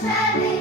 Sally.